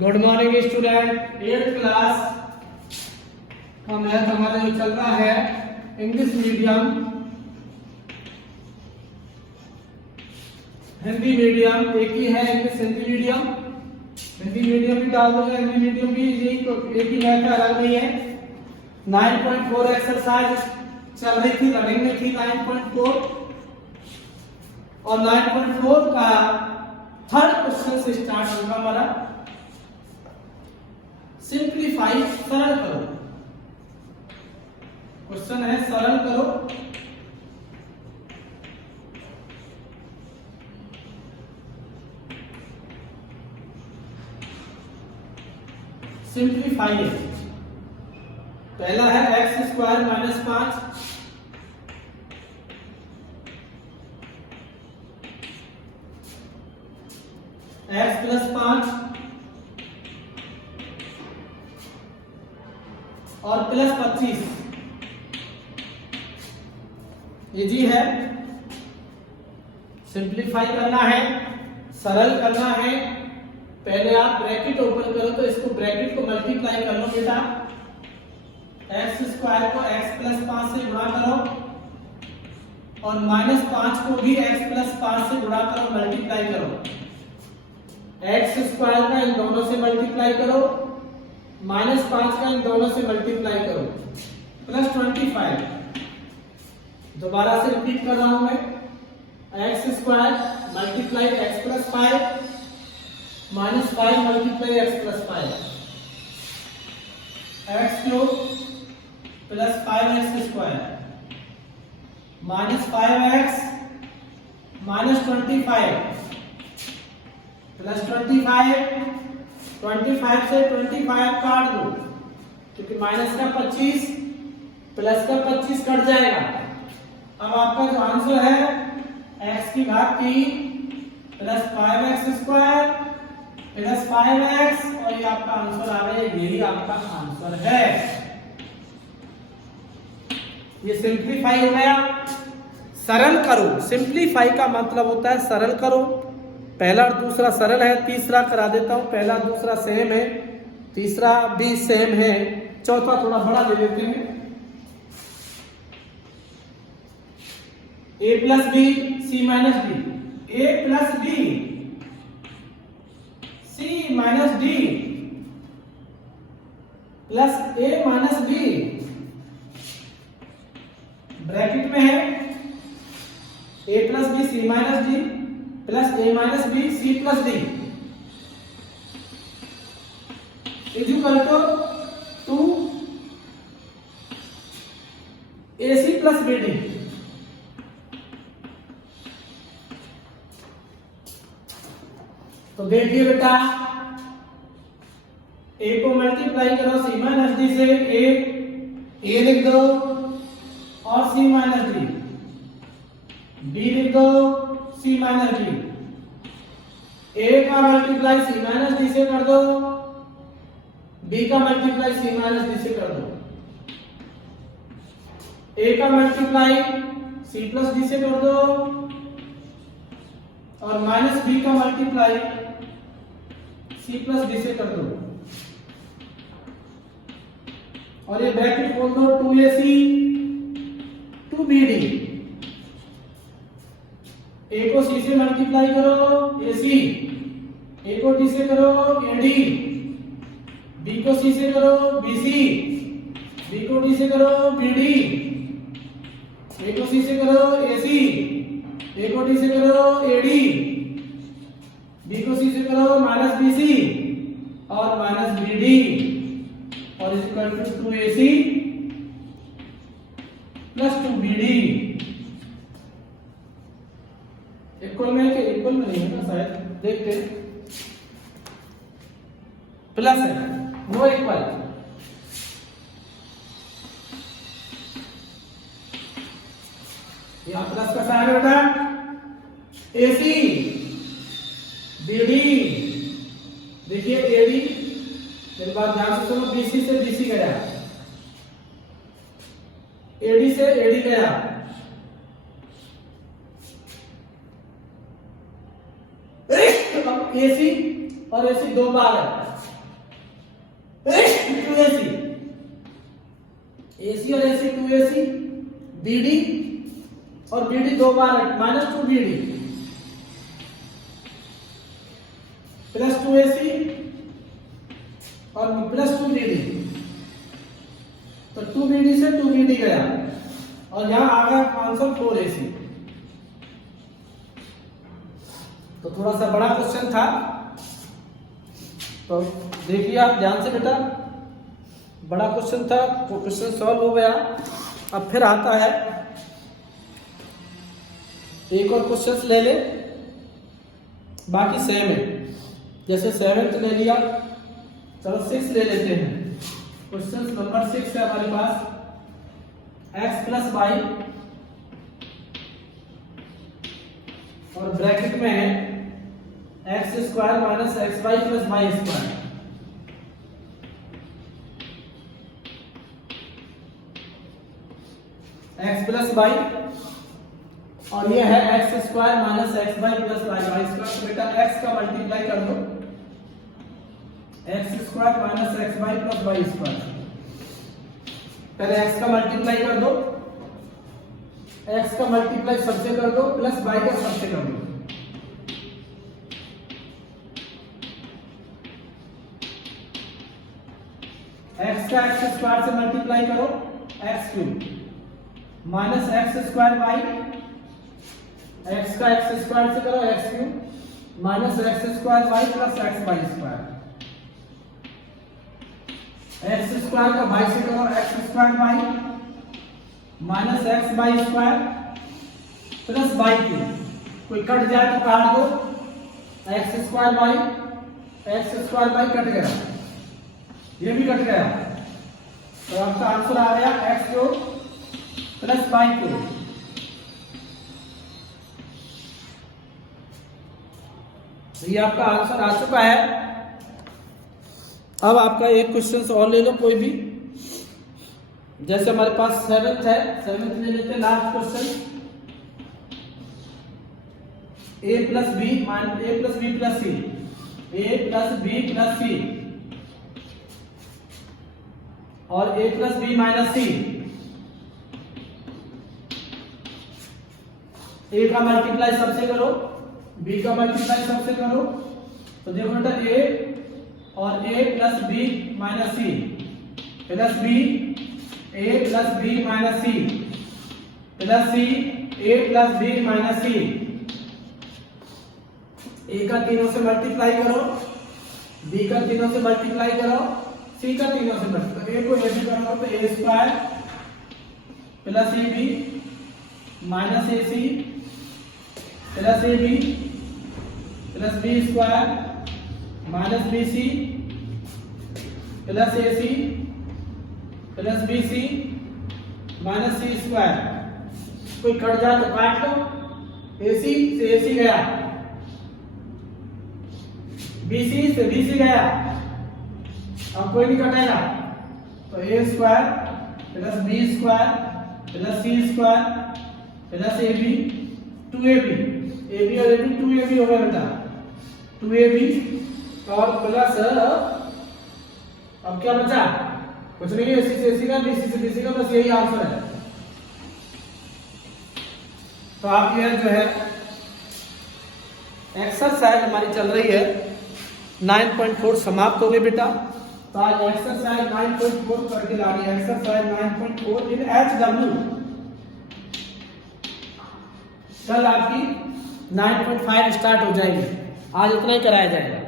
Good morning student. 8th class का math हमारा जो चल रहा है इंग्लिश मीडियम, हिंदी मीडियम, एक ही है English Hindi medium. Hindi medium भी डाल दो, हिंदी मीडियम भी एक ही मैथ है, अलग नहीं है। 9.4 एक्सरसाइज चल रही थी, रनिंग में थी 9.4 और 9.4 का थर्ड क्वेश्चन से स्टार्ट होगा हमारा। सिंप्लीफाई, सरल करो। क्वेश्चन है सरल करो। सिंप्लीफाई है। पहला है x square minus 5 x plus 5 और प्लस 25। ये जी है। सिंप्लीफाई करना है, सरल करना है। पहले आप ब्रैकेट ओपन करो तो इसको ब्रैकेट को मल्टीप्लाई कर लो बेटा। एक्स स्क्वायर को एक्स प्लस 5 से गुणा करो और माइनस 5 को भी एक्स प्लस 5 से गुणा करो, मल्टीप्लाई करो। एक्स स्क्वायर का इन दोनों से मल्टीप्लाई करो, माइनस 5 का इन दोनों से मल्टीप्लाई करो, प्लस 25। दोबारा से रिपीट कर रहा हूं मैं। X square multiply x plus 5 minus 5 multiply x plus 5, x cube plus 5x square minus 5x minus 25 plus 25 से 25 काट दो क्योंकि माइनस का 25 प्लस का 25 कट जाएगा। अब आपका जो आंसर है x की घात 3 plus 5x square plus 5x और ये आपका आंसर आ रहा है। यही आपका आंसर है। ये सिंप्लीफाई हो गया। सरल करो, सिंप्लीफाई का मतलब होता है सरल करो। पहला और दूसरा सरल है, तीसरा करा देता हूं। पहला दूसरा सेम है, तीसरा भी सेम है, चौथा थोड़ा बड़ा दे देते हैं। a plus B C minus D, A plus B C minus D plus A minus B, bracket में है a plus B C minus D plus A minus B C plus D equal to 2 A C plus B D. तो देखिए बेटा, a को multiply करो C minus D से, a लिख दो और सी माइनस डी, b लिख दो सी माइनस डी। a का मल्टीप्लाई सी माइनस डी से कर दो, b का मल्टीप्लाई सी माइनस डी से कर दो, a का मल्टीप्लाई सी प्लस डी से कर दो और माइनस b का मल्टीप्लाई सी प्लस डी से कर दो और ये ब्रैकेट खोल दो 2ac 2bd। a को c से मल्टीप्लाई करो ac, a को d से करो ad, b को c से करो bc, b को d से करो bd, a को c से करो ac, a को d से करो ad, b को c से करो माइनस bc और माइनस bd और is equal to 2ac plus 2bd। Equal में है कि इक्वल में नहीं है ना, शायद देखते प्लस है, नो इक्वल। यहां प्लस का साइन है बेटा, AC BD। देखिए AD, मेरी बात ध्यान से सुनो, BC से BC गया, AD से AD गया, अब AC और AC 2 बार है, 2AC, AC और AC 2AC, BD और BD 2 बार है, -2 BD प्लस 2AC और +2 BD, तो 2 BD से 2 BD गया और यहां आ गया आंसर 4AC। तो थोड़ा सा बड़ा क्वेश्चन था, तो देखिए आप ध्यान से बेटा, बड़ा क्वेश्चन था, वो क्वेश्चन सॉल्व हो गया। अब फिर आता है एक और क्वेश्चन ले ले, बाकी सेम है, जैसे 7th ले लिया, चलो 6 ले लेते हैं। क्वेश्चन नंबर 6 है हमारे पास, x + y और ब्रैकेट में है x² - xy + y²। x + y और ये है x² - xy + y²। बेटा x का मल्टीप्लाई कर दो, x² - xy + y²। पहले x का मल्टीप्लाई कर दो, x का मल्टीप्लाई सबसे कर दो प्लस y का सबसे कर दो। x का x² से मल्टीप्लाई करो, x³ minus x² y, x का x² से करो x³ minus x² y plus xy²। x² का y से करो x² y minus xy² plus y³। कोई कट जाए तो काट दो, x² y कट गया, ये भी कट गया, तो आपका आंसर आ गया x³ प्लस y³। ये आपका आंसर आ चुका है। अब आपका एक क्वेश्चन और ले लो कोई भी, जैसे हमारे पास 7th है, 7th ले लेते हैं last question, a + b + c, a + b + c और a + b - c। a का मल्टीप्लाई सबसे करो, b का मल्टीप्लाई सबसे करो, तो देखो बेटा a और a + b - c plus b a + b - c plus c a + b - c। a का तीनों से मल्टीप्लाई करो, b का तीनों से मल्टीप्लाई करो, c का तीनों से मल्टीप्लाई, a को a भी करो तो a² + ab - ac plus ab plus b² minus bc plus ac plus bc minus c²। कोई कट जाए तो काट लो, ac से ac गया, bc से bc गया, अब कोई नहीं कटेगा, तो a² plus b² plus c² plus ab 2ab, ab और ab 2ab हो गया बेटा, 2ab और प्लस, अब क्या बचा, कुछ नहीं है, ac से ac का, bc से bc का, बस यही आंसर है। तो आप ये जो है एक्सरसाइज हमारी चल रही है 9.4 समाप्त हो गई बेटा। तो आज एक्सरसाइज 9.4 करके ला रही है, एक्सरसाइज 9.4 इन HW। कल आपकी 9.5 स्टार्ट हो जाएगी, आज इतना ही कराया जाएगा।